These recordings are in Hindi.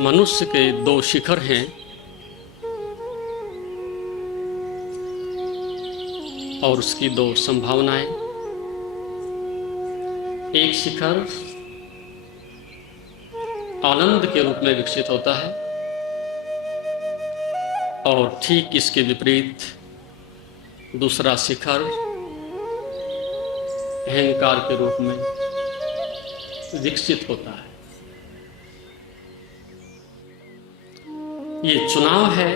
मनुष्य के दो शिखर हैं और उसकी दो संभावनाएं। एक शिखर आनंद के रूप में विकसित होता है और ठीक इसके विपरीत दूसरा शिखर अहंकार के रूप में विकसित होता है। ये चुनाव है,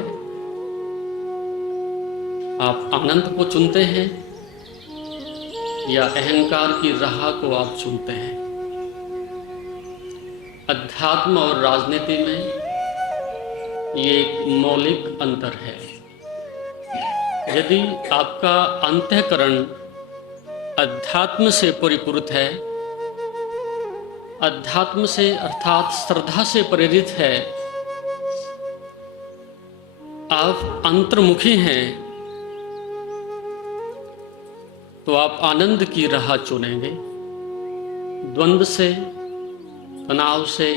आप आनंद को चुनते हैं या अहंकार की राह को आप चुनते हैं। अध्यात्म और राजनीति में ये एक मौलिक अंतर है। यदि आपका अंतःकरण अध्यात्म से परिपूरित है, अध्यात्म से अर्थात श्रद्धा से प्रेरित है, आप अंतर्मुखी हैं, तो आप आनंद की राह चुनेंगे। द्वंद्व से, तनाव से,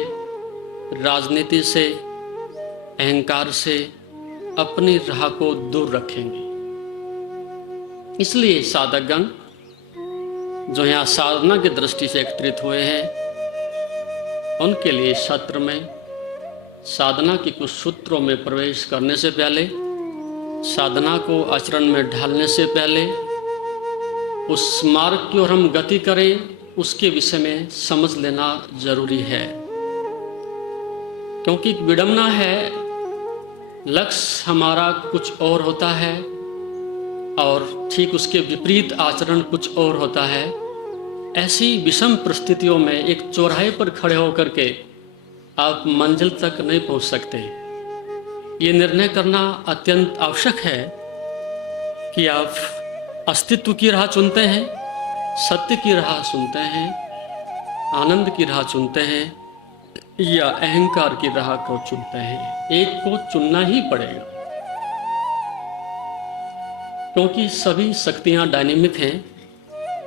राजनीति से, अहंकार से अपनी राह को दूर रखेंगे। इसलिए साधकगण जो यहाँ साधना की दृष्टि से एकत्रित हुए हैं, उनके लिए सत्र में साधना की कुछ सूत्रों में प्रवेश करने से पहले, साधना को आचरण में ढालने से पहले, उस मार्ग की ओर हम गति करें, उसके विषय में समझ लेना जरूरी है। क्योंकि विडंबना है, लक्ष्य हमारा कुछ और होता है और ठीक उसके विपरीत आचरण कुछ और होता है। ऐसी विषम परिस्थितियों में एक चौराहे पर खड़े होकर के आप मंजिल तक नहीं पहुंच सकते। ये निर्णय करना अत्यंत आवश्यक है कि आप अस्तित्व की राह चुनते हैं, सत्य की राह चुनते हैं, आनंद की राह चुनते हैं या अहंकार की राह को चुनते हैं। एक को चुनना ही पड़ेगा, क्योंकि सभी शक्तियां डायनेमिक हैं,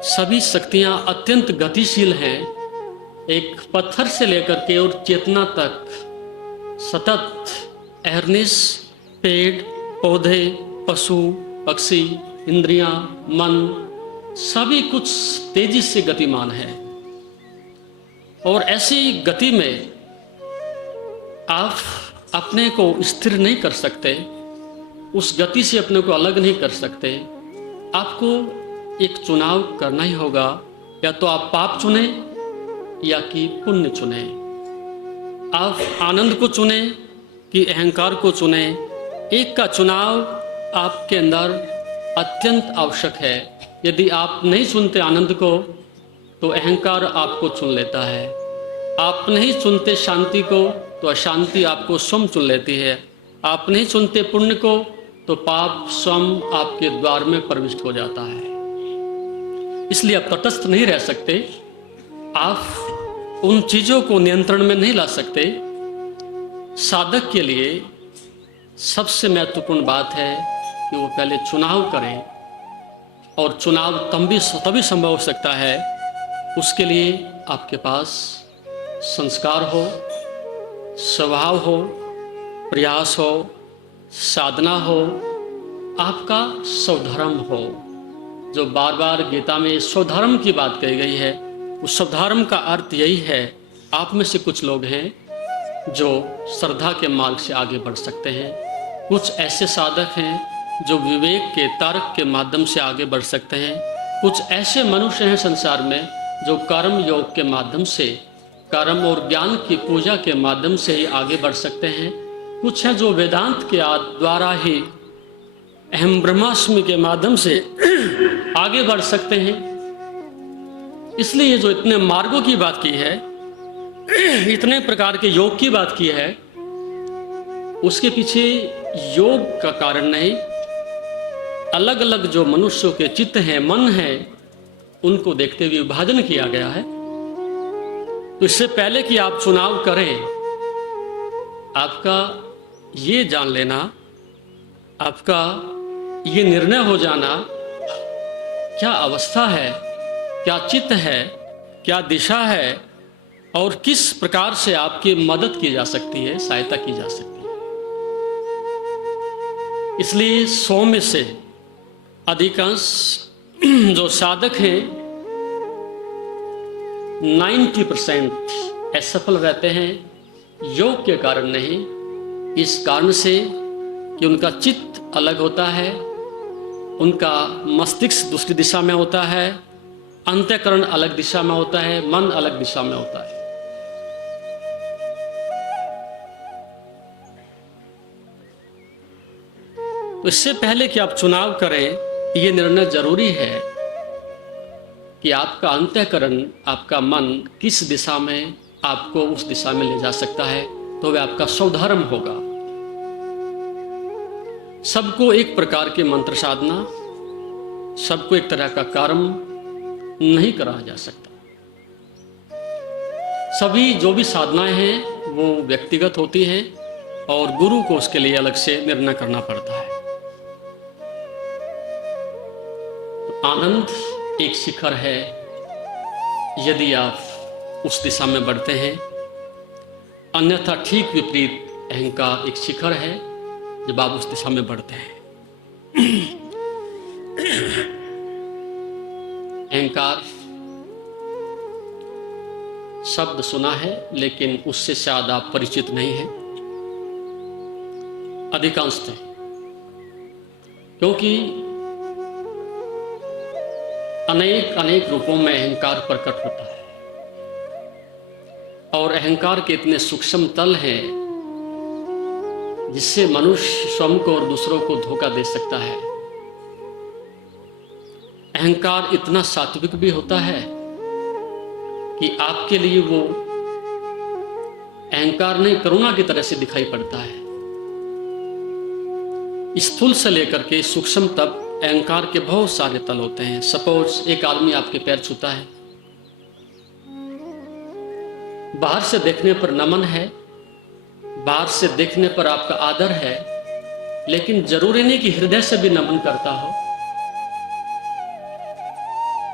सभी शक्तियां अत्यंत गतिशील हैं। एक पत्थर से लेकर के और चेतना तक सतत अहर्निश, पेड़ पौधे, पशु पक्षी, इंद्रियां, मन, सभी कुछ तेजी से गतिमान है। और ऐसी गति में आप अपने को स्थिर नहीं कर सकते, उस गति से अपने को अलग नहीं कर सकते। आपको एक चुनाव करना ही होगा, या तो आप पाप चुने या कि पुण्य चुने। आप आनंद को चुने कि अहंकार को चुने। एक का चुनाव आपके अंदर अत्यंत आवश्यक है। यदि आप नहीं चुनते आनंद को, तो अहंकार आपको चुन लेता है। आप नहीं चुनते शांति को, तो अशांति आपको स्वयं चुन लेती है। आप नहीं चुनते पुण्य को, तो पाप स्वयं आपके द्वार में प्रविष्ट हो जाता है। इसलिए आप तटस्थ नहीं रह सकते, आप उन चीज़ों को नियंत्रण में नहीं ला सकते। साधक के लिए सबसे महत्वपूर्ण बात है कि वो पहले चुनाव करें, और चुनाव तभी संभव हो सकता है उसके लिए आपके पास संस्कार हो, स्वभाव हो, प्रयास हो, साधना हो, आपका स्वधर्म हो। जो बार बार गीता में स्वधर्म की बात कही गई है, उस स्वधर्म का अर्थ यही है। आप में से कुछ लोग हैं जो श्रद्धा के मार्ग से आगे बढ़ सकते हैं, कुछ ऐसे साधक हैं जो विवेक के, तर्क के माध्यम से आगे बढ़ सकते हैं, कुछ ऐसे मनुष्य हैं संसार में जो कर्म योग के माध्यम से, कर्म और ज्ञान की पूजा के माध्यम से ही आगे बढ़ सकते हैं, कुछ हैं जो वेदांत के द्वारा ही अहम ब्रह्मास्मि के माध्यम से आगे बढ़ सकते हैं। इसलिए जो इतने मार्गों की बात की है, इतने प्रकार के योग की बात की है, उसके पीछे योग का कारण नहीं, अलग अलग जो मनुष्यों के चित्त हैं, मन है, उनको देखते हुए विभाजन किया गया है। तो इससे पहले कि आप चुनाव करें, आपका ये जान लेना, आपका ये निर्णय हो जाना, क्या अवस्था है, क्या चित्त है, क्या दिशा है, और किस प्रकार से आपकी मदद की जा सकती है, सहायता की जा सकती है। इसलिए 100 में से अधिकांश जो साधक हैं 90% असफल रहते हैं, योग के कारण नहीं, इस कारण से कि उनका चित्त अलग होता है, उनका मस्तिष्क दूसरी दिशा में होता है, अंतःकरण अलग दिशा में होता है, मन अलग दिशा में होता है। तो इससे पहले कि आप चुनाव करें, ये निर्णय जरूरी है कि आपका अंतःकरण, आपका मन किस दिशा में आपको उस दिशा में ले जा सकता है, तो वह आपका स्वधर्म होगा। सबको एक प्रकार के मंत्र साधना, सबको एक तरह का कर्म नहीं करा जा सकता। सभी जो भी साधनाएं हैं वो व्यक्तिगत होती हैं और गुरु को उसके लिए अलग से निर्णय करना पड़ता है। तो आनंद एक शिखर है यदि आप उस दिशा में बढ़ते हैं, अन्यथा ठीक विपरीत अहंकार एक शिखर है जब आप उस दिशा में बढ़ते हैं। अहंकार शब्द सुना है लेकिन उससे शायद आप परिचित नहीं हैं अधिकांशतः, क्योंकि अनेक अनेक रूपों में अहंकार प्रकट होता है और अहंकार के इतने सूक्ष्म तल हैं जिससे मनुष्य स्वयं को और दूसरों को धोखा दे सकता है। अहंकार इतना सात्विक भी होता है कि आपके लिए वो अहंकार नहीं, करुणा की तरह से दिखाई पड़ता है। स्थूल से लेकर के सूक्ष्म तक अहंकार के बहुत सारे तल होते हैं। सपोज एक आदमी आपके पैर छूता है, बाहर से देखने पर नमन है, बाहर से देखने पर आपका आदर है, लेकिन जरूरी नहीं कि हृदय से भी नमन करता हो।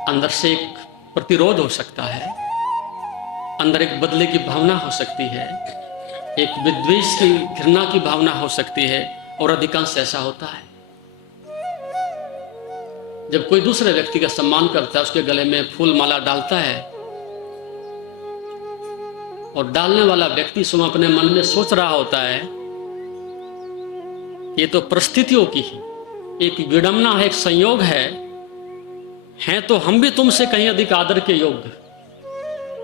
अंदर से एक प्रतिरोध हो सकता है, अंदर एक बदले की भावना हो सकती है, एक विद्वेष की, घृणा की भावना हो सकती है, और अधिकांश ऐसा होता है। जब कोई दूसरे व्यक्ति का सम्मान करता है, उसके गले में फूल माला डालता है और डालने वाला व्यक्ति स्वयं अपने मन में सोच रहा होता है ये तो परिस्थितियों की एक विडंबना है, एक संयोग है, हैं तो हम भी तुमसे कहीं अधिक आदर के योग्य,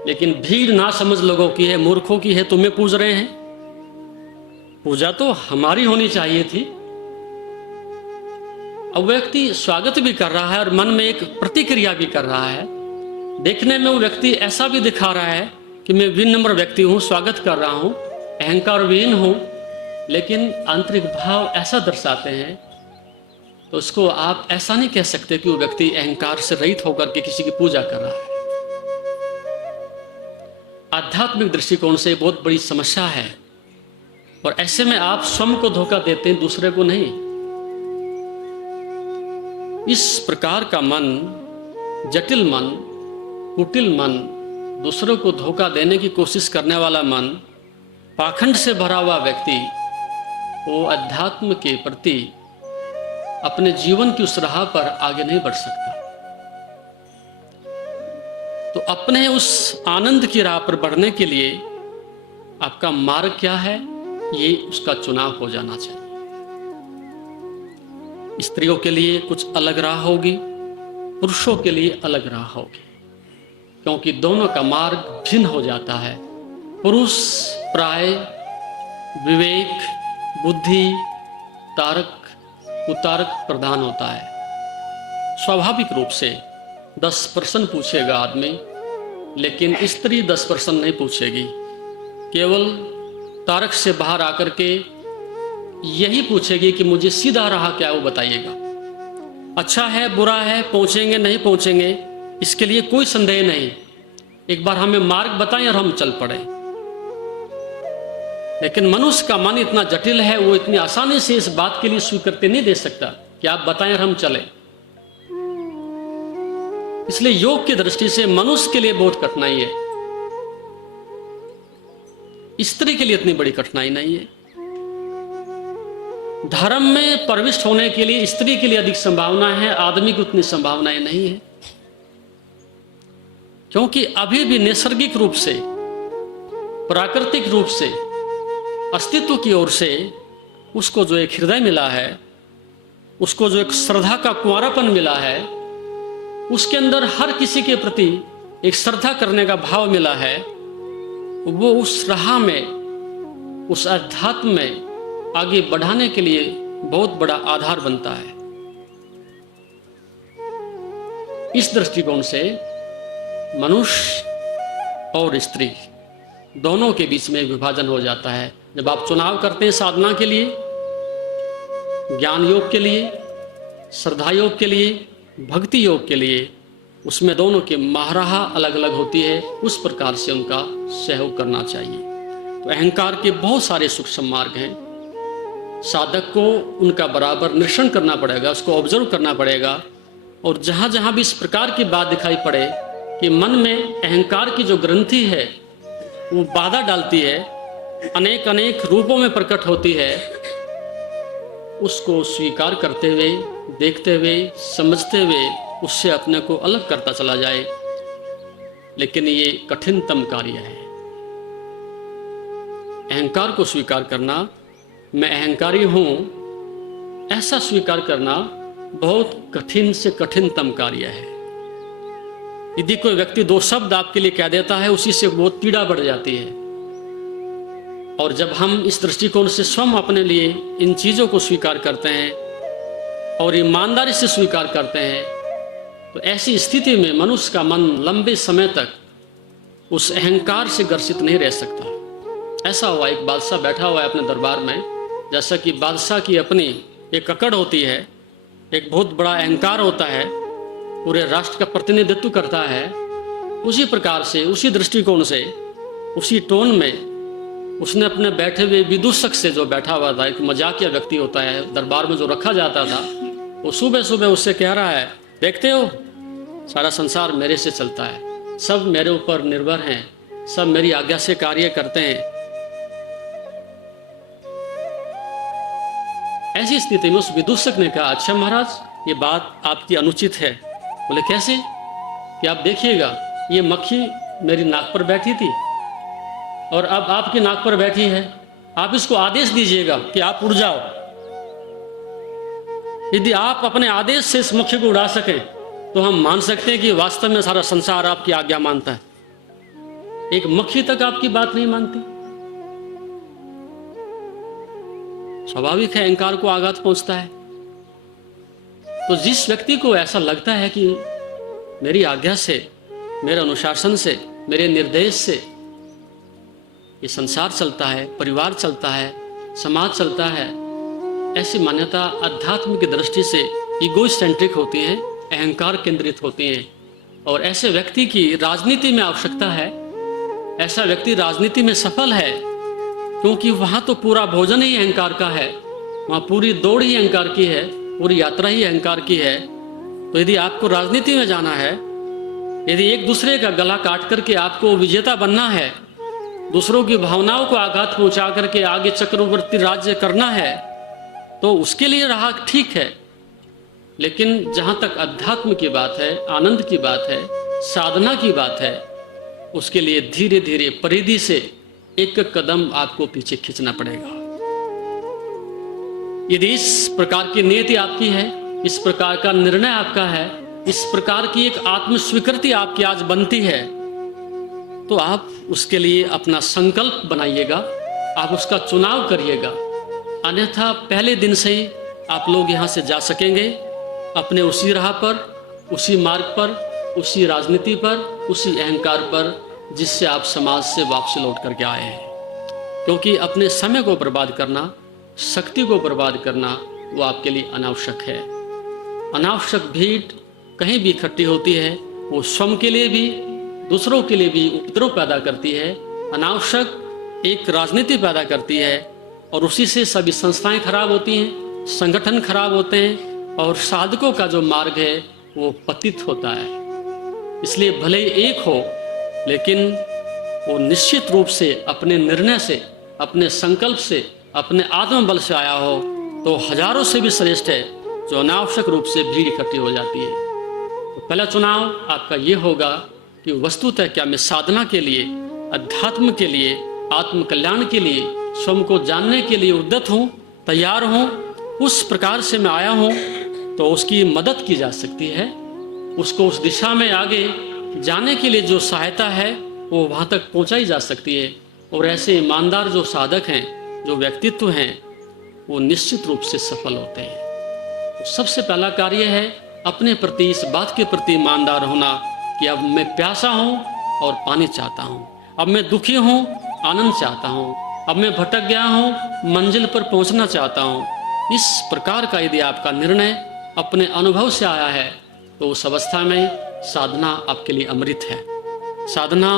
लेकिन भीड़ ना समझ लोगों की है, मूर्खों की है, तुम्हें पूज रहे हैं। पूजा तो हमारी होनी चाहिए थी। अब व्यक्ति स्वागत भी कर रहा है और मन में एक प्रतिक्रिया भी कर रहा है। देखने में वो व्यक्ति ऐसा भी दिखा रहा है कि मैं विनम्र व्यक्ति हूँ, स्वागत कर रहा हूँ, अहंकार विहीन हूँ, लेकिन आंतरिक भाव ऐसा दर्शाते हैं। तो उसको आप ऐसा नहीं कह सकते कि वो व्यक्ति अहंकार से रहित होकर के किसी की पूजा कर रहा है। आध्यात्मिक दृष्टिकोण से बहुत बड़ी समस्या है और ऐसे में आप स्वयं को धोखा देते हैं, दूसरे को नहीं। इस प्रकार का मन, जटिल मन, कुटिल मन, दूसरों को धोखा देने की कोशिश करने वाला मन, पाखंड से भरा हुआ व्यक्ति, वो अध्यात्म के प्रति अपने जीवन की उस राह पर आगे नहीं बढ़ सकता। तो अपने उस आनंद की राह पर बढ़ने के लिए आपका मार्ग क्या है, ये उसका चुनाव हो जाना चाहिए। स्त्रियों के लिए कुछ अलग राह होगी, पुरुषों के लिए अलग राह होगी, क्योंकि दोनों का मार्ग भिन्न हो जाता है। पुरुष प्राय विवेक, बुद्धि, तार्क, कुतार्क प्रधान होता है। स्वाभाविक रूप से 10% पूछेगा आदमी, लेकिन स्त्री 10% नहीं पूछेगी। केवल तार्क से बाहर आकर के यही पूछेगी कि मुझे सीधा राह क्या है वो बताइएगा। अच्छा है, बुरा है, पहुंचेंगे नहीं पहुंचेंगे, इसके लिए कोई संदेह नहीं, एक बार हमें मार्ग बताएं और हम चल पड़े। लेकिन मनुष्य का मन इतना जटिल है, वो इतनी आसानी से इस बात के लिए स्वीकृति नहीं दे सकता कि आप बताएं और हम चले। इसलिए योग की दृष्टि से मनुष्य के लिए बहुत कठिनाई है। स्त्री के लिए इतनी बड़ी कठिनाई नहीं है। धर्म में प्रविष्ट होने के लिए स्त्री के लिए अधिक संभावना है, आदमी की उतनी संभावनाएं नहीं है, क्योंकि अभी भी नैसर्गिक रूप से, प्राकृतिक रूप से, अस्तित्व की ओर से उसको जो एक हृदय मिला है, उसको जो एक श्रद्धा का कुंवारापन मिला है, उसके अंदर हर किसी के प्रति एक श्रद्धा करने का भाव मिला है, वो उस राह में, उस अध्यात्म में आगे बढ़ाने के लिए बहुत बड़ा आधार बनता है। इस दृष्टिकोण से मनुष्य और स्त्री दोनों के बीच में विभाजन हो जाता है। जब आप चुनाव करते हैं साधना के लिए, ज्ञान योग के लिए, श्रद्धा योग के लिए, भक्ति योग के लिए, उसमें दोनों की महारहा अलग अलग होती है। उस प्रकार से उनका सहयोग करना चाहिए। तो अहंकार के बहुत सारे सूक्ष्म मार्ग हैं। साधक को उनका बराबर निरीक्षण करना पड़ेगा, उसको ऑब्जर्व करना पड़ेगा। और जहाँ जहाँ भी इस प्रकार की बात दिखाई पड़े कि मन में अहंकार की जो ग्रंथि है वो बाधा डालती है, अनेक अनेक रूपों में प्रकट होती है, उसको स्वीकार करते हुए, देखते हुए, समझते हुए उससे अपने को अलग करता चला जाए। लेकिन ये कठिनतम कार्य है। अहंकार को स्वीकार करना, मैं अहंकारी हूं, ऐसा स्वीकार करना बहुत कठिन से कठिनतम कार्य है। यदि कोई व्यक्ति दो शब्द आपके लिए कह देता है, उसी से बहुत पीड़ा बढ़ जाती है। और जब हम इस दृष्टिकोण से स्वयं अपने लिए इन चीज़ों को स्वीकार करते हैं और ईमानदारी से स्वीकार करते हैं, तो ऐसी स्थिति में मनुष्य का मन लंबे समय तक उस अहंकार से ग्रसित नहीं रह सकता। ऐसा हुआ, एक बादशाह बैठा हुआ है अपने दरबार में। जैसा कि बादशाह की अपनी एक अकड़ होती है, एक बहुत बड़ा अहंकार होता है, पूरे राष्ट्र का प्रतिनिधित्व करता है, उसी प्रकार से, उसी दृष्टिकोण से, उसी टोन में उसने अपने बैठे हुए विदूषक से, जो बैठा हुआ था, एक मजाकिया व्यक्ति होता है दरबार में जो रखा जाता था, वो सुबह सुबह उससे कह रहा है, देखते हो सारा संसार मेरे से चलता है, सब मेरे ऊपर निर्भर हैं, सब मेरी आज्ञा से कार्य करते हैं। ऐसी स्थिति में उस विदूषक ने कहा, अच्छा महाराज, ये बात आपकी अनुचित है। बोले कैसे? कि आप देखिएगा, ये मक्खी मेरी नाक पर बैठी थी और अब आपकी नाक पर बैठी है, आप इसको आदेश दीजिएगा कि आप उड़ जाओ। यदि आप अपने आदेश से इस मक्खी को उड़ा सकें तो हम मान सकते हैं कि वास्तव में सारा संसार आपकी आज्ञा मानता है। एक मक्खी तक आपकी बात नहीं मानती। स्वाभाविक है, अहंकार को आघात पहुंचता है। तो जिस व्यक्ति को ऐसा लगता है कि मेरी आज्ञा से, मेरे अनुशासन से, मेरे निर्देश से ये संसार चलता है, परिवार चलता है, समाज चलता है, ऐसी मान्यता अध्यात्म की दृष्टि से ईगोसेंट्रिक होती है, अहंकार केंद्रित होती हैं। और ऐसे व्यक्ति की राजनीति में आवश्यकता है। ऐसा व्यक्ति राजनीति में सफल है, क्योंकि वहाँ तो पूरा भोजन ही अहंकार का है, वहाँ पूरी दौड़ ही अहंकार की है, पूरी यात्रा ही अहंकार की है। तो यदि आपको राजनीति में जाना है, यदि एक दूसरे का गला काट करके आपको विजेता बनना है, दूसरों की भावनाओं को आघात पहुंचा करके आगे चक्रवर्ती राज्य करना है, तो उसके लिए राह ठीक है। लेकिन जहाँ तक अध्यात्म की बात है, आनंद की बात है, साधना की बात है, उसके लिए धीरे धीरे परिधि से एक एक कदम आपको पीछे खींचना पड़ेगा। यदि इस प्रकार की नियति आपकी है, इस प्रकार का निर्णय आपका है, इस प्रकार की एक आत्म स्वीकृति आपकी आज बनती है, तो आप उसके लिए अपना संकल्प बनाइएगा, आप उसका चुनाव करिएगा। अन्यथा पहले दिन से ही आप लोग यहाँ से जा सकेंगे अपने उसी राह पर, उसी मार्ग पर, उसी राजनीति पर, उसी अहंकार पर, जिससे आप समाज से वापसी लौट करके आए हैं। क्योंकि अपने समय को बर्बाद करना, शक्ति को बर्बाद करना, वो आपके लिए अनावश्यक है। अनावश्यक भीड़ कहीं भी इकट्ठी होती है, वो स्वयं के लिए भी, दूसरों के लिए भी उपद्रव पैदा करती है, अनावश्यक एक राजनीति पैदा करती है, और उसी से सभी संस्थाएं खराब होती हैं, संगठन खराब होते हैं, और साधकों का जो मार्ग है वो पतित होता है। इसलिए भले एक हो, लेकिन वो निश्चित रूप से अपने निर्णय से, अपने संकल्प से, अपने आत्मबल से आया हो तो हजारों से भी श्रेष्ठ है, जो अनावश्यक रूप से भीड़ इकट्ठी हो जाती है। तो पहला चुनाव आपका ये होगा कि वस्तुतः क्या मैं साधना के लिए, अध्यात्म के लिए, आत्म कल्याण के लिए, स्वयं को जानने के लिए उद्यत हूँ, तैयार हूँ, उस प्रकार से मैं आया हूँ तो उसकी मदद की जा सकती है। उसको उस दिशा में आगे जाने के लिए जो सहायता है वो वहाँ तक पहुँचाई जा सकती है। और ऐसे ईमानदार जो साधक हैं, जो व्यक्तित्व हैं, वो निश्चित रूप से सफल होते हैं। तो सबसे पहला कार्य है अपने प्रति, इस बात के प्रति ईमानदार होना कि अब मैं प्यासा हूँ और पानी चाहता हूँ, अब मैं दुखी हूँ, आनंद चाहता हूँ, अब मैं भटक गया हूँ, मंजिल पर पहुँचना चाहता हूँ। इस प्रकार का यदि आपका निर्णय अपने अनुभव से आया है तो उस अवस्था में साधना आपके लिए अमृत है। साधना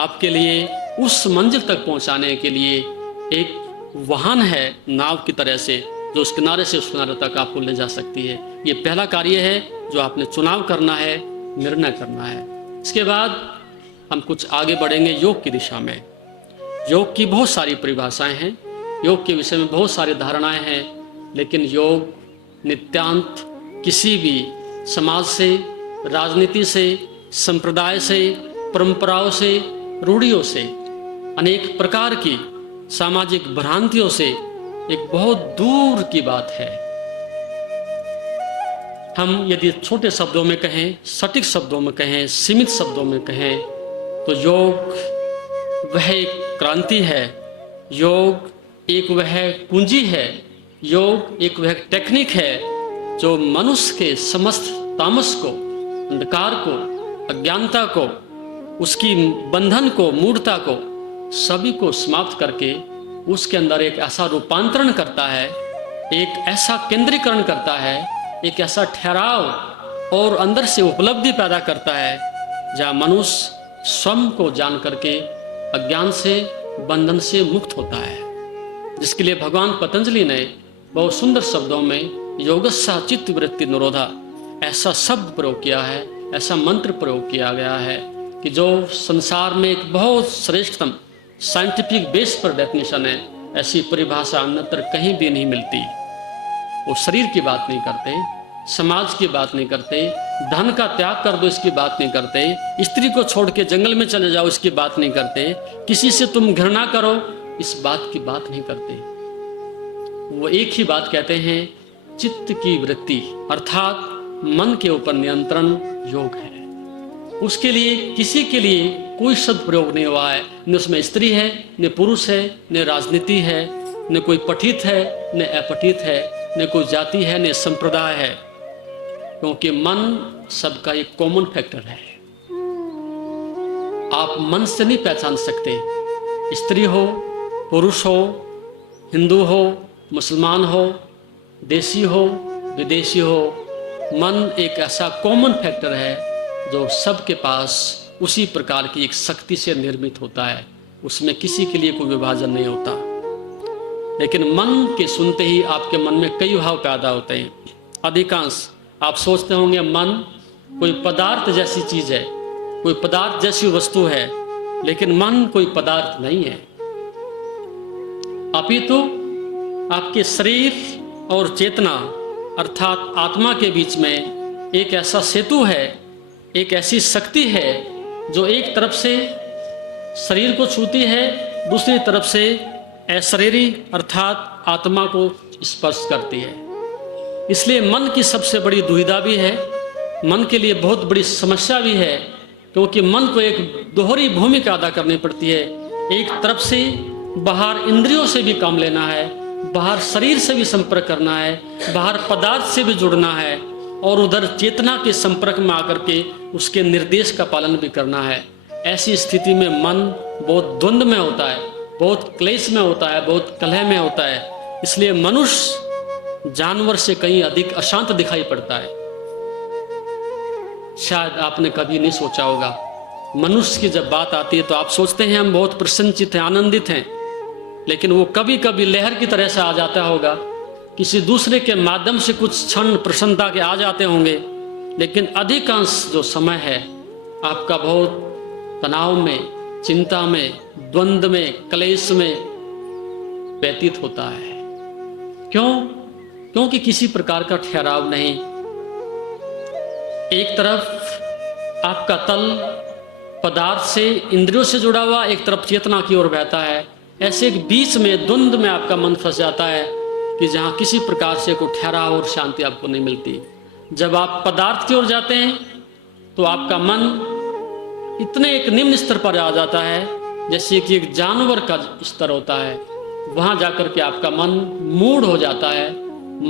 आपके लिए उस मंजिल तक पहुँचाने के लिए एक वाहन है, नाव की तरह से, जो उस किनारे से उस किनारे तक आपको ले जा सकती है। ये पहला कार्य है जो आपने चुनाव करना है, निर्णय करना है। इसके बाद हम कुछ आगे बढ़ेंगे योग की दिशा में। योग की बहुत सारी परिभाषाएं हैं, योग के विषय में बहुत सारी धारणाएं हैं, लेकिन योग नित्यांत किसी भी समाज से, राजनीति से, संप्रदाय से, परंपराओं से, रूढ़ियों से, अनेक प्रकार की सामाजिक भ्रांतियों से एक बहुत दूर की बात है। हम यदि छोटे शब्दों में कहें, सटीक शब्दों में कहें, सीमित शब्दों में कहें तो योग वह एक क्रांति है, योग एक वह पूंजी है, योग एक वह टेक्निक है जो मनुष्य के समस्त तामस को, अंधकार को, अज्ञानता को, उसकी बंधन को, मूढ़ता को, सभी को समाप्त करके उसके अंदर एक ऐसा रूपांतरण करता है, एक ऐसा केंद्रीकरण करता है, एक ऐसा ठहराव और अंदर से उपलब्धि पैदा करता है जहाँ मनुष्य स्वयं को जान करके अज्ञान से, बंधन से मुक्त होता है। जिसके लिए भगवान पतंजलि ने बहुत सुंदर शब्दों में योगस्सा चित्त वृत्ति निरोधा ऐसा शब्द प्रयोग किया है, ऐसा मंत्र प्रयोग किया गया है कि जो संसार में एक बहुत श्रेष्ठतम साइंटिफिक बेस पर डेफिनेशन है, ऐसी परिभाषा अन्यत्र कहीं भी नहीं मिलती। वो शरीर की बात नहीं करते, समाज की बात नहीं करते, धन का त्याग कर दो इसकी बात नहीं करते, स्त्री को छोड़ के जंगल में चले जाओ इसकी बात नहीं करते, किसी से तुम घृणा करो इस बात की बात नहीं करते। वो एक ही बात कहते हैं, चित्त की वृत्ति अर्थात मन के ऊपर नियंत्रण योग है। उसके लिए किसी के लिए कोई शब्द प्रयोग नहीं हुआ है, न उसमें स्त्री है, न पुरुष है, न राजनीति है, न कोई पठित है, न अपठित है, न कोई जाति है, न संप्रदाय है, क्योंकि मन सबका एक कॉमन फैक्टर है। आप मन से नहीं पहचान सकते, स्त्री हो, पुरुष हो, हिंदू हो, मुसलमान हो, देशी हो, विदेशी हो, मन एक ऐसा कॉमन फैक्टर है जो सबके पास उसी प्रकार की एक शक्ति से निर्मित होता है। उसमें किसी के लिए कोई विभाजन नहीं होता। लेकिन मन के सुनते ही आपके मन में कई भाव पैदा होते हैं। अधिकांश आप सोचते होंगे मन कोई पदार्थ जैसी चीज है, कोई पदार्थ जैसी वस्तु है, लेकिन मन कोई पदार्थ नहीं है। अपितु आपके शरीर और चेतना अर्थात आत्मा के बीच में एक ऐसा सेतु है, एक ऐसी शक्ति है जो एक तरफ से शरीर को छूती है, दूसरी तरफ से अशरीरी अर्थात आत्मा को स्पर्श करती है। इसलिए मन की सबसे बड़ी दुविधा भी है, मन के लिए बहुत बड़ी समस्या भी है, क्योंकि मन को एक दोहरी भूमिका अदा करनी पड़ती है। एक तरफ से बाहर इंद्रियों से भी काम लेना है, बाहर शरीर से भी संपर्क करना है, बाहर पदार्थ से भी जुड़ना है, और उधर चेतना के संपर्क में आकर के उसके निर्देश का पालन भी करना है। ऐसी स्थिति में मन बहुत द्वंद्व में होता है, बहुत क्लेश में होता है, बहुत कलह में होता है। इसलिए मनुष्य जानवर से कहीं अधिक अशांत दिखाई पड़ता है। शायद आपने कभी नहीं सोचा होगा, मनुष्य की जब बात आती है तो आप सोचते हैं हम बहुत प्रसन्नचित हैं, आनंदित हैं, लेकिन वो कभी कभी लहर की तरह से आ जाता होगा, किसी दूसरे के माध्यम से कुछ क्षण प्रसन्नता के आ जाते होंगे, लेकिन अधिकांश जो समय है आपका बहुत तनाव में, चिंता में, द्वंद्व में, क्लेश में व्यतीत होता है। क्यों? क्योंकि किसी प्रकार का ठहराव नहीं। एक तरफ आपका तल पदार्थ से, इंद्रियों से जुड़ा हुआ, एक तरफ चेतना की ओर बहता है। ऐसे एक बीच में, द्वंद्व में आपका मन फंस जाता है कि जहां किसी प्रकार से कोई ठहराव और शांति आपको नहीं मिलती। जब आप पदार्थ की ओर जाते हैं तो आपका मन इतने एक निम्न स्तर पर आ जाता है जैसे कि एक जानवर का स्तर होता है। वहां जाकर के आपका मन मूढ़ हो जाता है,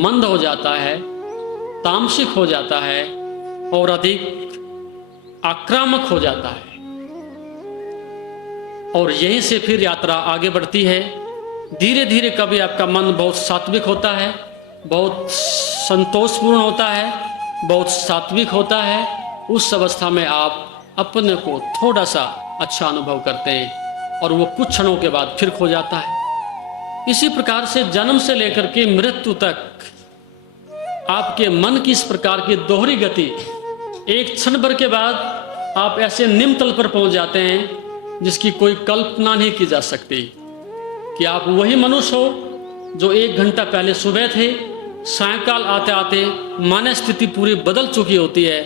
मंद हो जाता है, तामसिक हो जाता है और अधिक आक्रामक हो जाता है। और यहीं से फिर यात्रा आगे बढ़ती है। धीरे धीरे कभी आपका मन बहुत सात्विक होता है, बहुत संतोषपूर्ण होता है, बहुत सात्विक होता है। उस अवस्था में आप अपने को थोड़ा सा अच्छा अनुभव करते हैं और वो कुछ क्षणों के बाद फिर खो जाता है। इसी प्रकार से जन्म से लेकर के मृत्यु तक आपके मन की इस प्रकार की दोहरी गति, एक क्षण भर के बाद आप ऐसे निम्न तल पर पहुंच जाते हैं जिसकी कोई कल्पना नहीं की जा सकती कि आप वही मनुष्य हो जो 1 घंटा पहले सुबह थे। सायंकाल आते आते मानव स्थिति पूरी बदल चुकी होती है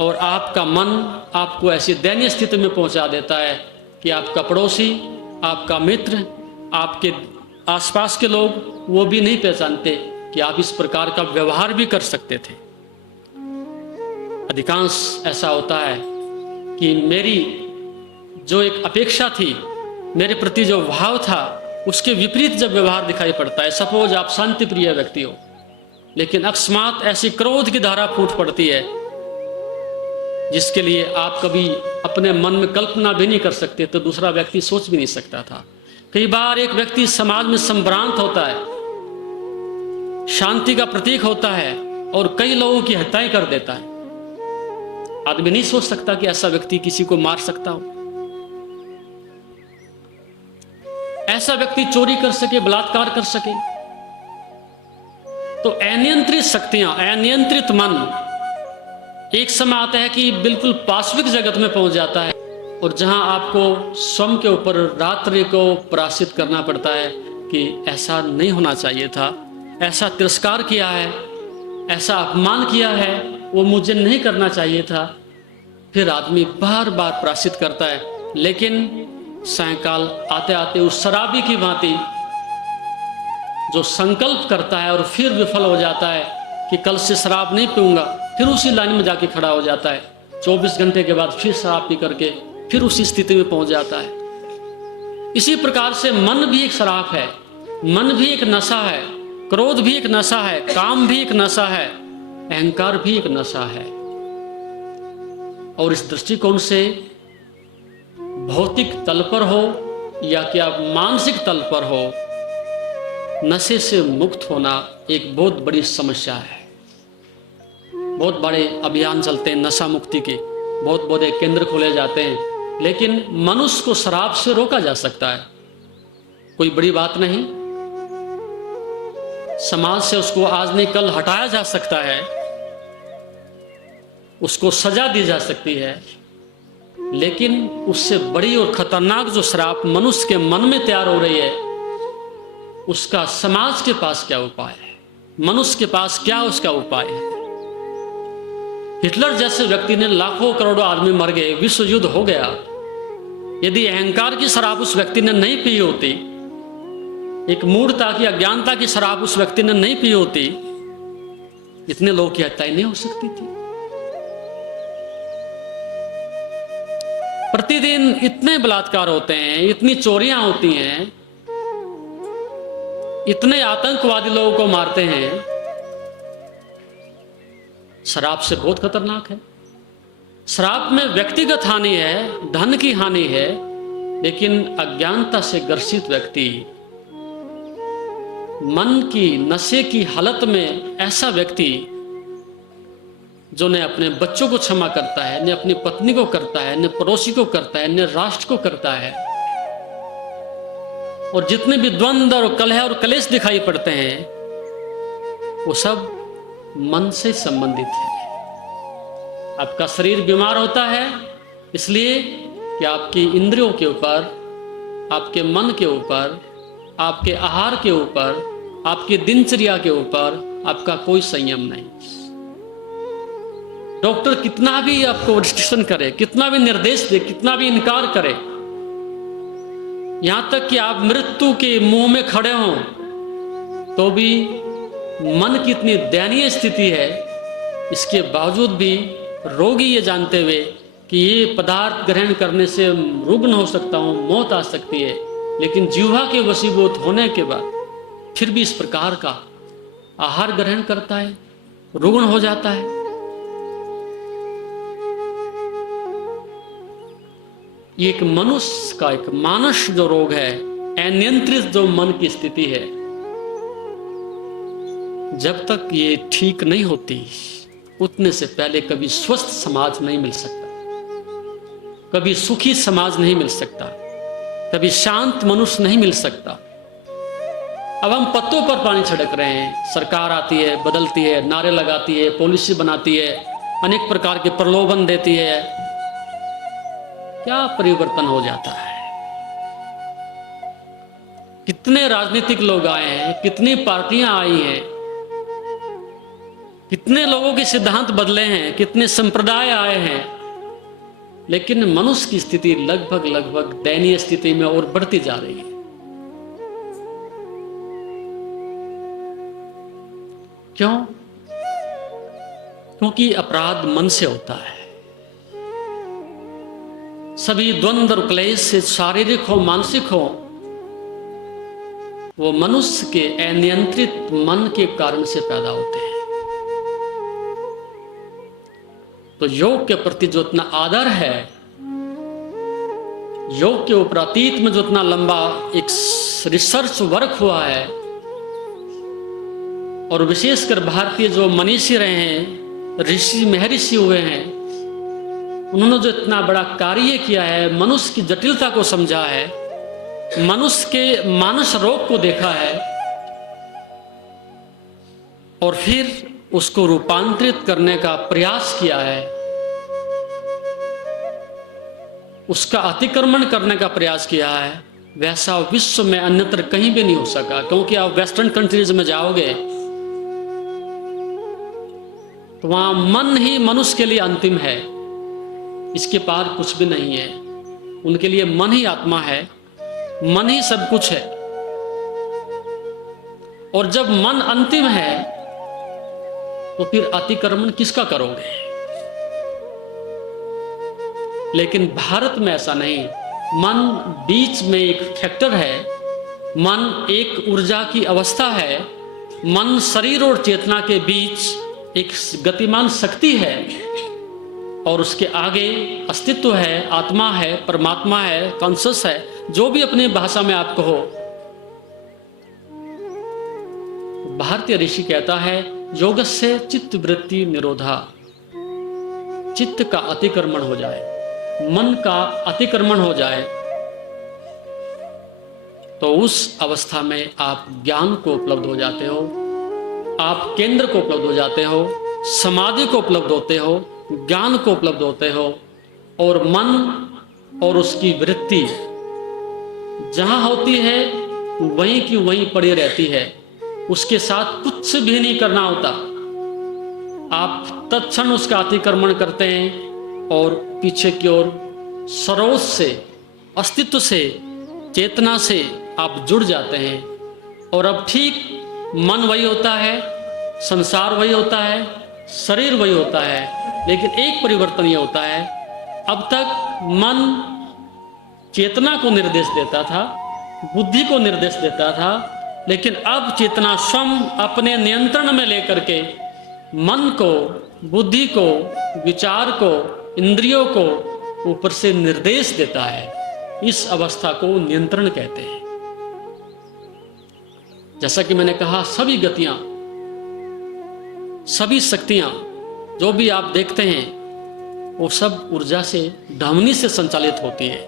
और आपका मन आपको ऐसी दयनीय स्थिति में पहुंचा देता है कि आपका पड़ोसी, आपका मित्र, आपके आसपास के लोग वो भी नहीं पहचानते कि आप इस प्रकार का व्यवहार भी कर सकते थे। अधिकांश ऐसा होता है कि मेरी जो एक अपेक्षा थी, मेरे प्रति जो भाव था, उसके विपरीत जब व्यवहार दिखाई पड़ता है। सपोज आप शांति प्रिय व्यक्ति हो, लेकिन अकस्मात ऐसी क्रोध की धारा फूट पड़ती है जिसके लिए आप कभी अपने मन में कल्पना भी नहीं कर सकते, तो दूसरा व्यक्ति सोच भी नहीं सकता था। कई बार एक व्यक्ति समाज में संभ्रांत होता है, शांति का प्रतीक होता है और कई लोगों की हत्याएं कर देता है। आदमी नहीं सोच सकता कि ऐसा व्यक्ति किसी को मार सकता हो, ऐसा व्यक्ति चोरी कर सके, बलात्कार कर सके। तो अनियंत्रित शक्तियां, अनियंत्रित मन एक समय आता है कि बिल्कुल पाश्विक जगत में पहुंच जाता है और जहां आपको स्वयं के ऊपर रात्रि को प्रायश्चित करना पड़ता है कि ऐसा नहीं होना चाहिए था, ऐसा तिरस्कार किया है, ऐसा अपमान किया है, वो मुझे नहीं करना चाहिए था। फिर आदमी बार बार प्रायश्चित करता है, लेकिन सायंकाल आते आते उस शराबी की भांति जो संकल्प करता है और फिर विफल हो जाता है कि कल से शराब नहीं पीऊंगा, फिर उसी लाइन में जाके खड़ा हो जाता है। 24 घंटे के बाद फिर शराब पी करके फिर उसी स्थिति में पहुंच जाता है। इसी प्रकार से मन भी एक शराब है, मन भी एक नशा है, क्रोध भी एक नशा है, काम भी एक नशा है, अहंकार भी एक नशा है। और इस दृष्टिकोण से भौतिक तल पर हो या क्या मानसिक तल पर हो, नशे से मुक्त होना एक बहुत बड़ी समस्या है। बहुत बड़े अभियान चलते हैं नशा मुक्ति के, बहुत बड़े केंद्र खोले जाते हैं, लेकिन मनुष्य को शराब से रोका जा सकता है, कोई बड़ी बात नहीं। समाज से उसको आज नहीं कल हटाया जा सकता है, उसको सजा दी जा सकती है, लेकिन उससे बड़ी और खतरनाक जो शराब मनुष्य के मन में तैयार हो रही है, उसका समाज के पास क्या उपाय है, मनुष्य के पास क्या उसका उपाय है। हिटलर जैसे व्यक्ति ने लाखों करोड़ों आदमी मर गए, विश्व युद्ध हो गया। यदि अहंकार की शराब उस व्यक्ति ने नहीं पी होती, एक मूढ़ता की, अज्ञानता की शराब उस व्यक्ति ने नहीं पी होती, इतने लोगों की हत्याएं नहीं हो सकती थी। प्रतिदिन इतने बलात्कार होते हैं, इतनी चोरियां होती हैं, इतने आतंकवादी लोगों को मारते हैं। शराब से बहुत खतरनाक है। शराब में व्यक्तिगत हानि है, धन की हानि है, लेकिन अज्ञानता से ग्रसित व्यक्ति, मन की नशे की हालत में ऐसा व्यक्ति जो न अपने बच्चों को क्षमा करता है, न अपनी पत्नी को करता है, न पड़ोसी को करता है, न राष्ट्र को करता है, और जितने भी द्वंद्व और कलह और कलेश दिखाई पड़ते हैं वो सब मन से संबंधित है। आपका शरीर बीमार होता है इसलिए कि आपकी इंद्रियों के ऊपर, आपके मन के ऊपर, आपके आहार के ऊपर, आपकी दिनचर्या के ऊपर आपका कोई संयम नहीं। डॉक्टर कितना भी आपको रिस्ट्रिक्शन करे, कितना भी निर्देश दे, कितना भी इनकार करे, यहां तक कि आप मृत्यु के मुंह में खड़े हों, तो भी मन की इतनी दयनीय स्थिति है, इसके बावजूद भी रोगी ये जानते हुए कि ये पदार्थ ग्रहण करने से रुग्ण हो सकता हूं, मौत आ सकती है, लेकिन जीवा के वशीभूत होने के बाद फिर भी इस प्रकार का आहार ग्रहण करता है, रुग्ण हो जाता है। ये एक मनुष्य का, एक मानस जो रोग है, अनियंत्रित जो मन की स्थिति है, जब तक ये ठीक नहीं होती उतने से पहले कभी स्वस्थ समाज नहीं मिल सकता, कभी सुखी समाज नहीं मिल सकता, कभी शांत मनुष्य नहीं मिल सकता। अब हम पत्तों पर पानी छिड़क रहे हैं, सरकार आती है, बदलती है, नारे लगाती है, पॉलिसी बनाती है, अनेक प्रकार के प्रलोभन देती है, क्या परिवर्तन हो जाता है। कितने राजनीतिक लोग आए हैं, कितनी पार्टियां आई हैं, कितने लोगों के सिद्धांत बदले हैं, कितने संप्रदाय आए हैं, लेकिन मनुष्य की स्थिति लगभग दयनीय स्थिति में और बढ़ती जा रही है। क्यों? क्योंकि अपराध मन से होता है। सभी द्वंद्व और क्लेश से, शारीरिक हो मानसिक हो, वो मनुष्य के अनियंत्रित मन के कारण से पैदा होते हैं। तो योग के प्रति जो इतना आदर है, योग के ऊपर अतीत में जो इतना लंबा एक रिसर्च वर्क हुआ है, और विशेषकर भारतीय जो मनीषी रहे हैं, ऋषि महर्षि हुए हैं, उन्होंने जो इतना बड़ा कार्य किया है, मनुष्य की जटिलता को समझा है, मनुष्य के मानस रोग को देखा है, और फिर उसको रूपांतरित करने का प्रयास किया है, उसका अतिक्रमण करने का प्रयास किया है, वैसा विश्व में अन्यत्र कहीं भी नहीं हो सका। क्योंकि आप वेस्टर्न कंट्रीज में जाओगे तो वहां मन ही मनुष्य के लिए अंतिम है, इसके पार कुछ भी नहीं है। उनके लिए मन ही आत्मा है, मन ही सब कुछ है। और जब मन अंतिम है तो फिर अतिक्रमण किसका करोगे? लेकिन भारत में ऐसा नहीं। मन बीच में एक फैक्टर है, मन एक ऊर्जा की अवस्था है, मन शरीर और चेतना के बीच एक गतिमान शक्ति है, और उसके आगे अस्तित्व है, आत्मा है, परमात्मा है, कॉन्शियस है, जो भी अपनी भाषा में आप कहो। भारतीय ऋषि कहता है, योगस्य चित्त वृत्ति निरोधा। चित्त का अतिक्रमण हो जाए, मन का अतिक्रमण हो जाए, तो उस अवस्था में आप ज्ञान को उपलब्ध हो जाते हो, आप केंद्र को उपलब्ध हो जाते हो, समाधि को उपलब्ध होते हो, ज्ञान को उपलब्ध होते हो, और मन और उसकी वृत्ति जहां होती है वहीं की वहीं पड़ी रहती है, उसके साथ कुछ भी नहीं करना होता। आप तत्क्षण उसका अतिक्रमण करते हैं और पीछे की ओर सरोज से, अस्तित्व से, चेतना से आप जुड़ जाते हैं। और अब ठीक मन वही होता है, संसार वही होता है, शरीर वही होता है, लेकिन एक परिवर्तन यह होता है, अब तक मन चेतना को निर्देश देता था, बुद्धि को निर्देश देता था, लेकिन अब चेतना स्वयं अपने नियंत्रण में लेकर के मन को, बुद्धि को, विचार को, इंद्रियों को ऊपर से निर्देश देता है। इस अवस्था को नियंत्रण कहते हैं। जैसा कि मैंने कहा, सभी गतियां, सभी शक्तियां जो भी आप देखते हैं वो सब ऊर्जा से, ध्वनि से संचालित होती है,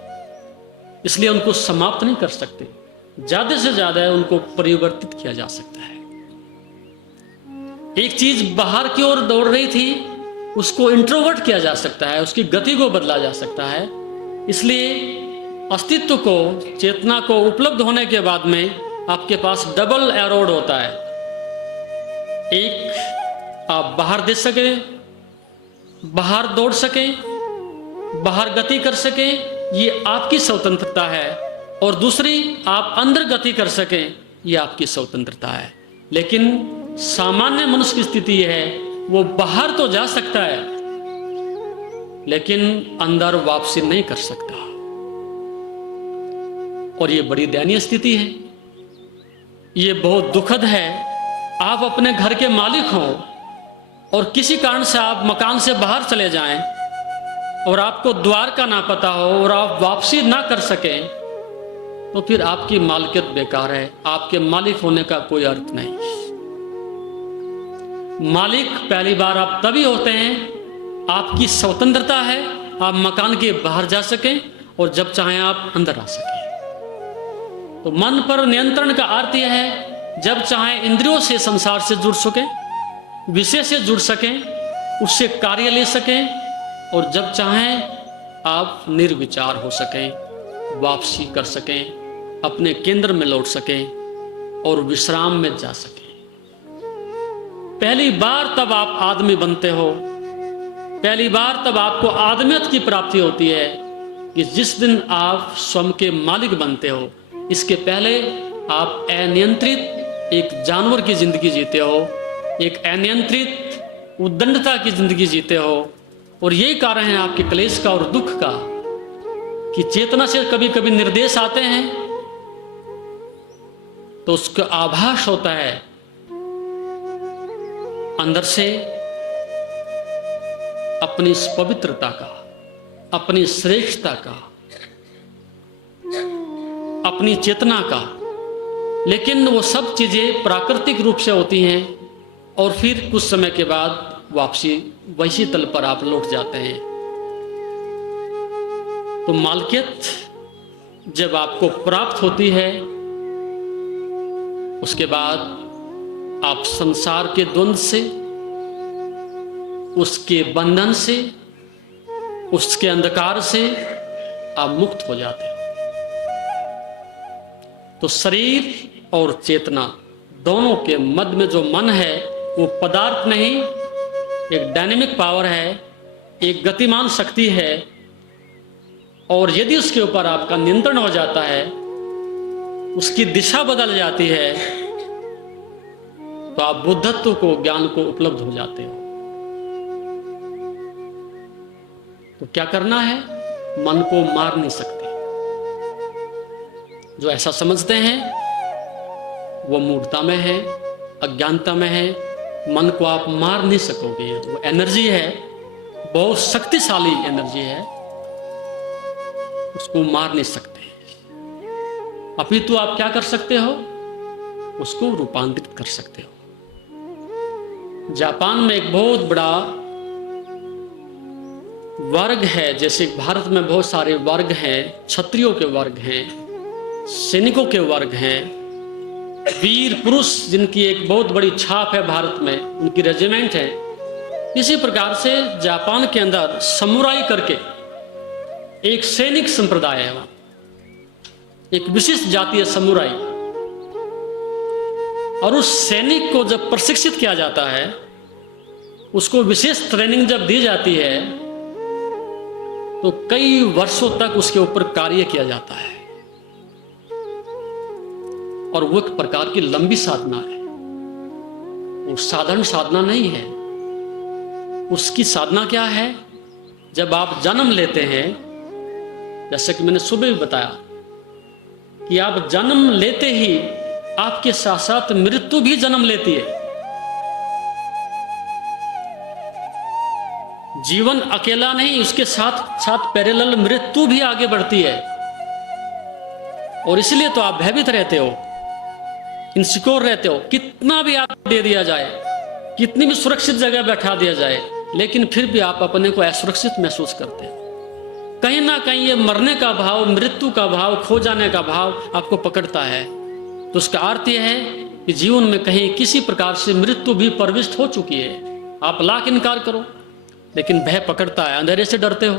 इसलिए उनको समाप्त नहीं कर सकते। ज्यादा से ज्यादा उनको परिवर्तित किया जा सकता है। एक चीज बाहर की ओर दौड़ रही थी, उसको इंट्रोवर्ट किया जा सकता है, उसकी गति को बदला जा सकता है, इसलिए अस्तित्व को, चेतना को उपलब्ध होने के बाद में आपके पास डबल एरोड होता है। एक, आप बाहर दे सकें, बाहर दौड़ सकें, बाहर गति कर सकें, ये आपकी स्वतंत्रता है। और दूसरी, आप अंदर गति कर सकें, ये आपकी स्वतंत्रता है। लेकिन सामान्य मनुष्य की स्थिति यह है, वो बाहर तो जा सकता है लेकिन अंदर वापसी नहीं कर सकता। और ये बड़ी दयनीय स्थिति है, ये बहुत दुखद है। आप अपने घर के मालिक हो और किसी कारण से आप मकान से बाहर चले जाएं और आपको द्वार का ना पता हो और आप वापसी ना कर सकें, तो फिर आपकी मालिकियत बेकार है, आपके मालिक होने का कोई अर्थ नहीं। मालिक पहली बार आप तभी होते हैं, आपकी स्वतंत्रता है, आप मकान के बाहर जा सकें और जब चाहें आप अंदर आ सकें। तो मन पर नियंत्रण का अर्थ यह है, जब चाहें इंद्रियों से संसार से जुड़ सकें, विषय से जुड़ सकें, उससे कार्य ले सकें, और जब चाहें आप निर्विचार हो सकें, वापसी कर सकें, अपने केंद्र में लौट सकें और विश्राम में जा सकें। पहली बार तब आप आदमी बनते हो, पहली बार तब आपको आदमियत की प्राप्ति होती है कि जिस दिन आप स्वयं के मालिक बनते हो। इसके पहले आप अनियंत्रित एक जानवर की जिंदगी जीते हो, एक अनियंत्रित उद्दंडता की जिंदगी जीते हो। और यही कारण है आपके क्लेश का और दुख का कि चेतना से कभी कभी निर्देश आते हैं तो उसका आभास होता है अंदर से अपनी इस पवित्रता का, अपनी श्रेष्ठता का, अपनी चेतना का। लेकिन वो सब चीजें प्राकृतिक रूप से होती हैं और फिर कुछ समय के बाद वापसी वैसी तल पर आप लौट जाते हैं। तो मालिकियत जब आपको प्राप्त होती है, उसके बाद आप संसार के द्वंद्व से, उसके बंधन से, उसके अंधकार से आप मुक्त हो जाते हो। तो शरीर और चेतना दोनों के मध्य में जो मन है, वो पदार्थ नहीं, एक डायनेमिक पावर है, एक गतिमान शक्ति है। और यदि उसके ऊपर आपका नियंत्रण हो जाता है, उसकी दिशा बदल जाती है, तो आप बुद्धत्व को, ज्ञान को उपलब्ध हो जाते हो। तो क्या करना है? मन को मार नहीं सकते। जो ऐसा समझते हैं वो मूर्खता में है, अज्ञानता में है। मन को आप मार नहीं सकोगे। वो एनर्जी है, बहुत शक्तिशाली एनर्जी है, उसको मार नहीं सकते। अपितु आप क्या कर सकते हो? उसको रूपांतरित कर सकते हो। जापान में एक बहुत बड़ा वर्ग है, जैसे भारत में बहुत सारे वर्ग हैं, क्षत्रियों के वर्ग हैं, सैनिकों के वर्ग हैं, वीर पुरुष जिनकी एक बहुत बड़ी छाप है भारत में, उनकी रेजिमेंट है। इसी प्रकार से जापान के अंदर समुराई करके एक सैनिक संप्रदाय है, वहां एक विशिष्ट जाति है समुराई। और उस सैनिक को जब प्रशिक्षित किया जाता है, उसको विशेष ट्रेनिंग जब दी जाती है, तो कई वर्षों तक उसके ऊपर कार्य किया जाता है। और वो एक प्रकार की लंबी साधना है, वो साधारण साधना नहीं है। उसकी साधना क्या है? जब आप जन्म लेते हैं, जैसे कि मैंने सुबह भी बताया कि आप जन्म लेते ही आपके साथ साथ मृत्यु भी जन्म लेती है। जीवन अकेला नहीं, उसके साथ साथ पैरेलल मृत्यु भी आगे बढ़ती है। और इसलिए तो आप भयभीत रहते हो, इनसिक्योर रहते हो। कितना भी आपको दे दिया जाए, कितनी भी सुरक्षित जगह बैठा दिया जाए, लेकिन फिर भी आप अपने को असुरक्षित महसूस करते हैं। कहीं ना कहीं ये मरने का भाव, मृत्यु का भाव, खो जाने का भाव आपको पकड़ता है। तो उसका अर्थ यह है कि जीवन में कहीं किसी प्रकार से मृत्यु भी प्रविष्ट हो चुकी है। आप लाख इनकार करो, लेकिन भय पकड़ता है, अंधेरे से डरते हो।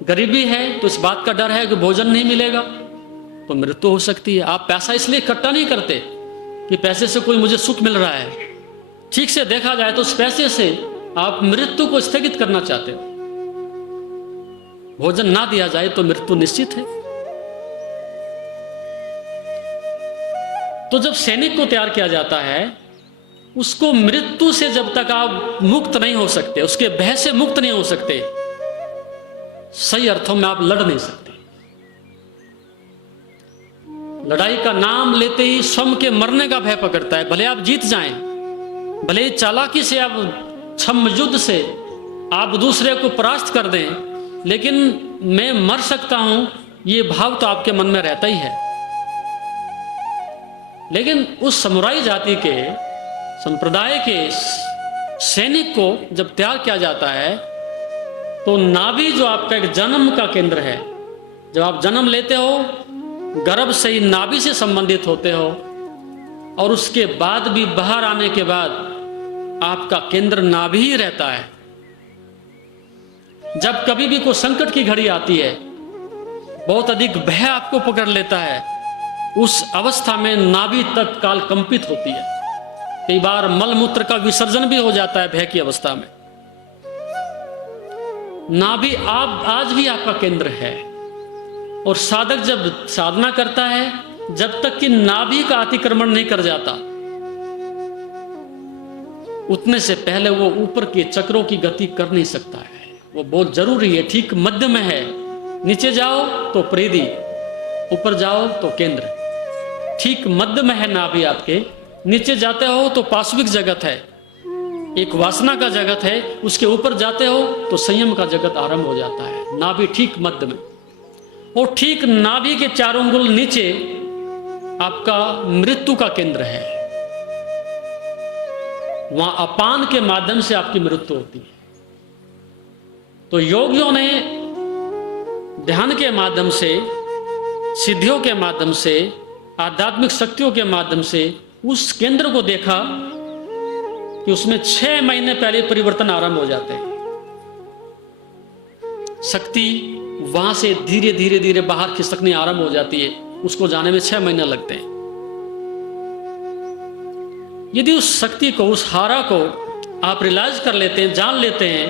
गरीबी है तो इस बात का डर है कि भोजन नहीं मिलेगा तो मृत्यु हो सकती है। आप पैसा इसलिए इकट्ठा नहीं करते कि पैसे से कोई मुझे सुख मिल रहा है। ठीक से देखा जाए तो उस पैसे से आप मृत्यु को स्थगित करना चाहते हो। भोजन ना दिया जाए तो मृत्यु निश्चित है। तो जब सैनिक को तैयार किया जाता है, उसको मृत्यु से जब तक आप मुक्त नहीं हो सकते, उसके भय से मुक्त नहीं हो सकते, सही अर्थों में आप लड़ नहीं सकते। लड़ाई का नाम लेते ही स्वयं के मरने का भय पकड़ता है। भले आप जीत जाएं, भले चालाकी से आप छम युद्ध से आप दूसरे को परास्त कर दें, लेकिन मैं मर सकता हूं, ये भाव तो आपके मन में रहता ही है। लेकिन उस समुराई जाति के संप्रदाय के सैनिक को जब तैयार किया जाता है तो नाभि जो आपका एक जन्म का केंद्र है, जब आप जन्म लेते हो गर्भ से ही नाभि से संबंधित होते हो, और उसके बाद भी बाहर आने के बाद आपका केंद्र नाभि ही रहता है। जब कभी भी कोई संकट की घड़ी आती है, बहुत अधिक भय आपको पकड़ लेता है, उस अवस्था में नाभि तक काल कंपित होती है। कई बार मलमूत्र का विसर्जन भी हो जाता है भय की अवस्था में। नाभि आप आज भी आपका केंद्र है, और साधक जब साधना करता है, जब तक कि नाभि का अतिक्रमण नहीं कर जाता, उतने से पहले वो ऊपर के चक्रों की गति कर नहीं सकता है। वो बहुत जरूरी है। ठीक मध्य में है, नीचे जाओ तो प्रेदी, ऊपर जाओ तो केंद्र। ठीक मध्य में है नाभि आपके, नीचे जाते हो तो पाश्विक जगत है, एक वासना का जगत है, उसके ऊपर जाते हो तो संयम का जगत आरंभ हो जाता है। नाभि ठीक मध्य में, और ठीक नाभि के 4 अंगुल नीचे आपका मृत्यु का केंद्र है। वहां अपान के माध्यम से आपकी मृत्यु होती है। तो योगियों ने ध्यान के माध्यम से, सिद्धियों के माध्यम से, आध्यात्मिक शक्तियों के माध्यम से उस केंद्र को देखा कि उसमें 6 महीने पहले परिवर्तन आरंभ हो जाते हैं। शक्ति वहां से धीरे धीरे धीरे बाहर खिसकनी आरंभ हो जाती है। उसको जाने में 6 महीने लगते हैं। यदि उस शक्ति को, उस हारा को आप रियलाइज कर लेते हैं, जान लेते हैं,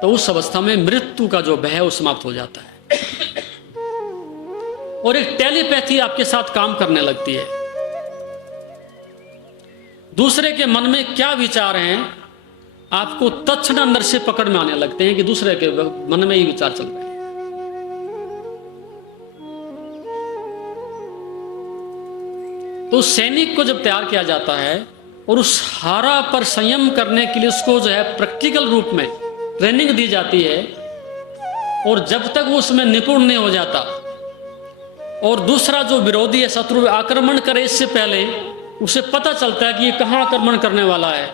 तो उस अवस्था में मृत्यु का जो भय है वो समाप्त हो जाता है, और एक टेलीपैथी आपके साथ काम करने लगती है। दूसरे के मन में क्या विचार हैं आपको तत्क्षण अंदर से पकड़ में आने लगते हैं कि दूसरे के मन में ही विचार चल रहे हैं। तो सैनिक को जब तैयार किया जाता है और उस हारा पर संयम करने के लिए उसको जो है प्रैक्टिकल रूप में ट्रेनिंग दी जाती है, और जब तक वो उसमें निपुण नहीं हो जाता और दूसरा जो विरोधी है, शत्रु आक्रमण करे इससे पहले उसे पता चलता है कि ये कहां आक्रमण करने वाला है,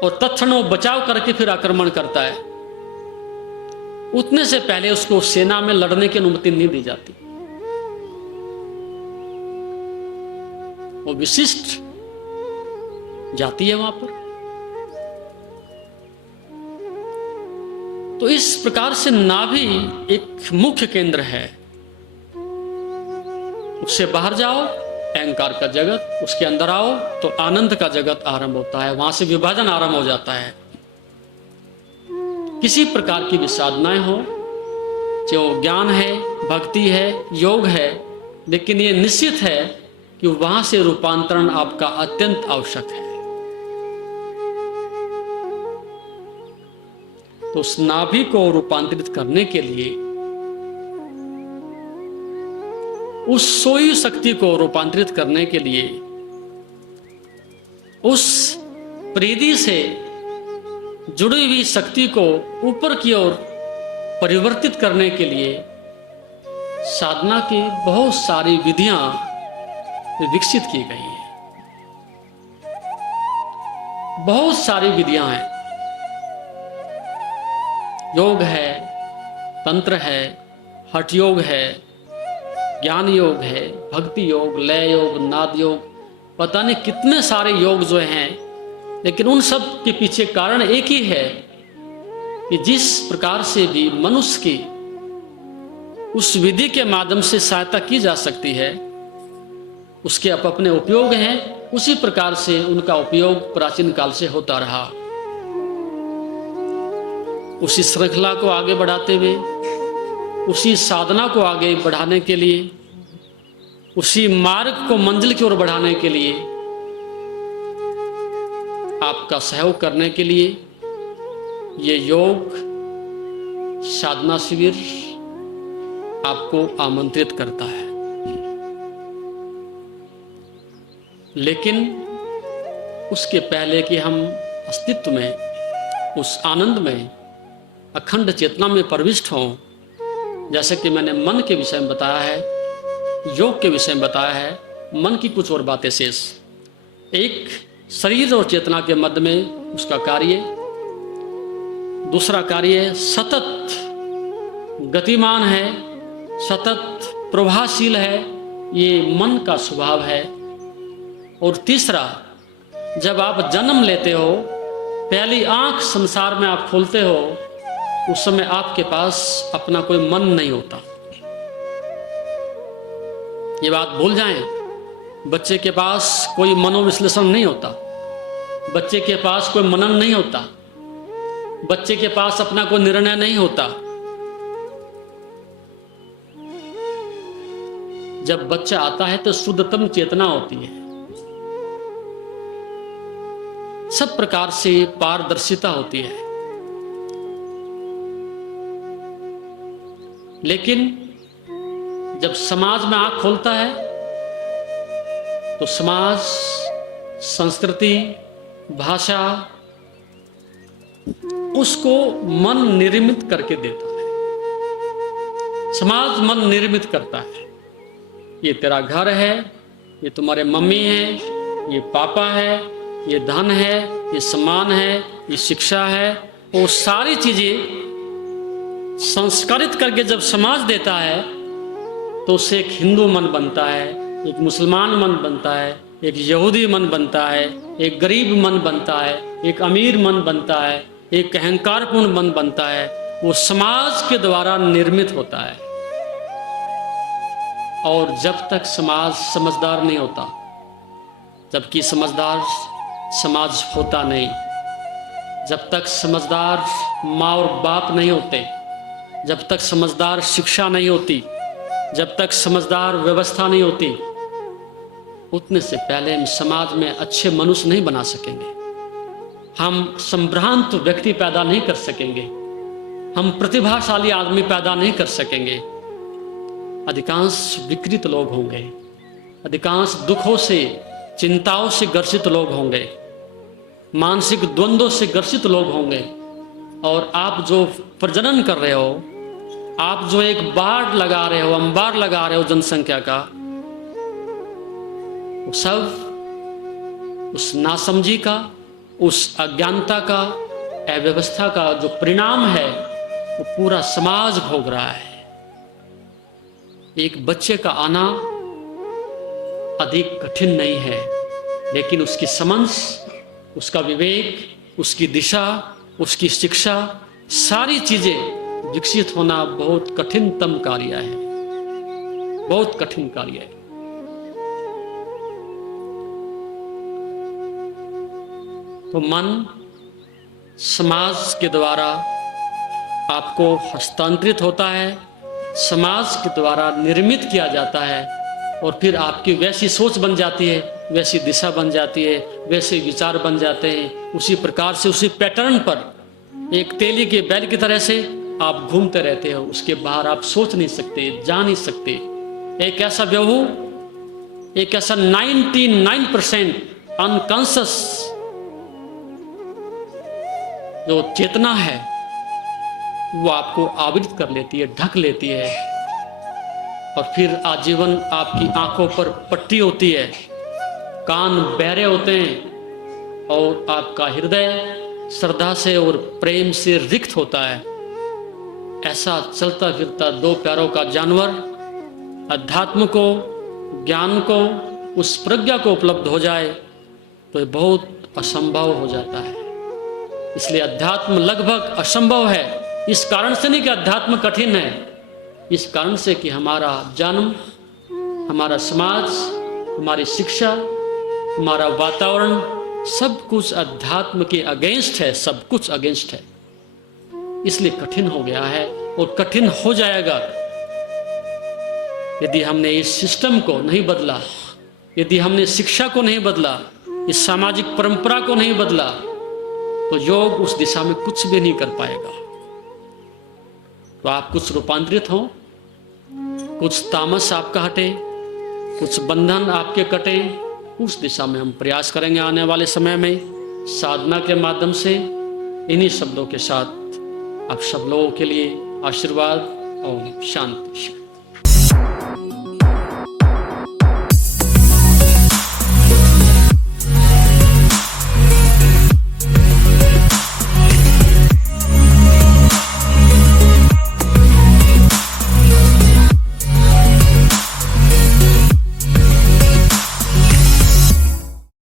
और तत्क्षण वो बचाव करके फिर आक्रमण करता है, उतने से पहले उसको सेना में लड़ने की अनुमति नहीं दी जाती। वो विशिष्ट जाती है वहां पर। तो इस प्रकार से नाभि एक मुख्य केंद्र है। उससे बाहर जाओ अहंकार का जगत, उसके अंदर आओ तो आनंद का जगत आरंभ होता है। वहां से विभाजन आरंभ हो जाता है। किसी प्रकार की भी साधनाएं हो, जो ज्ञान है, भक्ति है, योग है, लेकिन ये निश्चित है कि वहां से रूपांतरण आपका अत्यंत आवश्यक है। तो उस नाभि को रूपांतरित करने के लिए, उस सोई शक्ति को रूपांतरित करने के लिए, उस प्रीति से जुड़ी हुई शक्ति को ऊपर की ओर परिवर्तित करने के लिए साधना की बहुत सारी विधियां विकसित की गई हैं। बहुत सारी विधियां हैं। योग है, तंत्र है, हठ योग है, ज्ञान योग है, भक्ति योग, लय योग, नाद योग, पता नहीं कितने सारे योग जो हैं, लेकिन उन सब के पीछे कारण एक ही है कि जिस प्रकार से भी मनुष्य की उस विधि के माध्यम से सहायता की जा सकती है, उसके अपने उपयोग हैं, उसी प्रकार से उनका उपयोग प्राचीन काल से होता रहा। उसी श्रृंखला को आगे बढ़ाते हुए, उसी साधना को आगे बढ़ाने के लिए, उसी मार्ग को मंजिल की ओर बढ़ाने के लिए, आपका सहयोग करने के लिए ये योग साधना शिविर आपको आमंत्रित करता है। लेकिन उसके पहले कि हम अस्तित्व में, उस आनंद में, अखंड चेतना में प्रविष्ट हों, जैसे कि मैंने मन के विषय में बताया है, योग के विषय में बताया है, मन की कुछ और बातें शेष। एक शरीर और चेतना के मध्य में उसका कार्य, दूसरा कार्य सतत गतिमान है, सतत प्रभावशील है, ये मन का स्वभाव है। और तीसरा, जब आप जन्म लेते हो, पहली आंख संसार में आप खोलते हो, उस समय आपके पास अपना कोई मन नहीं होता। ये बात भूल जाएं, बच्चे के पास कोई मनोविश्लेषण नहीं होता, बच्चे के पास कोई मनन नहीं होता, बच्चे के पास अपना कोई निर्णय नहीं होता। जब बच्चा आता है तो शुद्धतम चेतना होती है, सब प्रकार से पारदर्शिता होती है। लेकिन जब समाज में आंख खोलता है तो समाज, संस्कृति, भाषा उसको मन निर्मित करके देता है। समाज मन निर्मित करता है, ये तेरा घर है, ये तुम्हारे मम्मी है, ये पापा है, ये धन है, ये सम्मान है, ये शिक्षा है, वो सारी चीजें संस्कारित करके जब समाज देता है तो उससे एक हिंदू मन बनता है, एक मुसलमान मन बनता है, एक यहूदी मन बनता है, एक गरीब मन बनता है, एक अमीर मन बनता है, एक अहंकारपूर्ण मन बनता है। वो समाज के द्वारा निर्मित होता है। और जब तक समाज समझदार नहीं होता, जबकि समझदार समाज होता नहीं, जब तक समझदार माँ और बाप नहीं होते, जब तक समझदार शिक्षा नहीं होती, जब तक समझदार व्यवस्था नहीं होती, उतने से पहले हम समाज में अच्छे मनुष्य नहीं बना सकेंगे। हम संभ्रांत व्यक्ति पैदा नहीं कर सकेंगे, हम प्रतिभाशाली आदमी पैदा नहीं कर सकेंगे। अधिकांश विकृत लोग होंगे, अधिकांश दुखों से, चिंताओं से ग्रसित लोग होंगे, मानसिक द्वंद्वों से ग्रसित लोग होंगे। और आप जो प्रजनन कर रहे हो, आप जो एक बाढ़ लगा रहे हो, अंबार लगा रहे हो जनसंख्या का, वो सब उस नासमझी का, उस अज्ञानता का, अव्यवस्था का जो परिणाम है, वो पूरा समाज भोग रहा है। एक बच्चे का आना अधिक कठिन नहीं है, लेकिन उसकी समझ, उसका विवेक, उसकी दिशा, उसकी शिक्षा, सारी चीजें विकसित होना बहुत कठिनतम कार्य है, बहुत कठिन कार्य है। तो मन समाज के द्वारा आपको हस्तांतरित होता है, समाज के द्वारा निर्मित किया जाता है, और फिर आपकी वैसी सोच बन जाती है, वैसी दिशा बन जाती है, वैसे विचार बन जाते हैं। उसी प्रकार से, उसी पैटर्न पर एक तेली के बैल की तरह से आप घूमते रहते हो, उसके बाहर आप सोच नहीं सकते, जा नहीं सकते। एक ऐसा व्यहू, एक ऐसा 99% अनकॉन्शियस जो चेतना है, वो आपको आवृत कर लेती है, ढक लेती है, और फिर आजीवन आपकी आंखों पर पट्टी होती है, कान बहरे होते हैं, और आपका हृदय श्रद्धा से और प्रेम से रिक्त होता है। ऐसा चलता फिरता दो पैरों का जानवर अध्यात्म को, ज्ञान को, उस प्रज्ञा को उपलब्ध हो जाए तो ये बहुत असंभव हो जाता है। इसलिए अध्यात्म लगभग असंभव है। इस कारण से नहीं कि अध्यात्म कठिन है, इस कारण से कि हमारा जन्म, हमारा समाज, हमारी शिक्षा, हमारा वातावरण, सब कुछ अध्यात्म के अगेंस्ट है, सब कुछ अगेंस्ट है। इसलिए कठिन हो गया है और कठिन हो जाएगा यदि हमने इस सिस्टम को नहीं बदला, यदि हमने शिक्षा को नहीं बदला, इस सामाजिक परंपरा को नहीं बदला, तो योग उस दिशा में कुछ भी नहीं कर पाएगा। तो आप कुछ रूपांतरित हो, कुछ तामस आपका हटे, कुछ बंधन आपके कटे, उस दिशा में हम प्रयास करेंगे आने वाले समय में साधना के माध्यम से। इन्हीं शब्दों के साथ आप सब लोगों के लिए आशीर्वाद और शांति।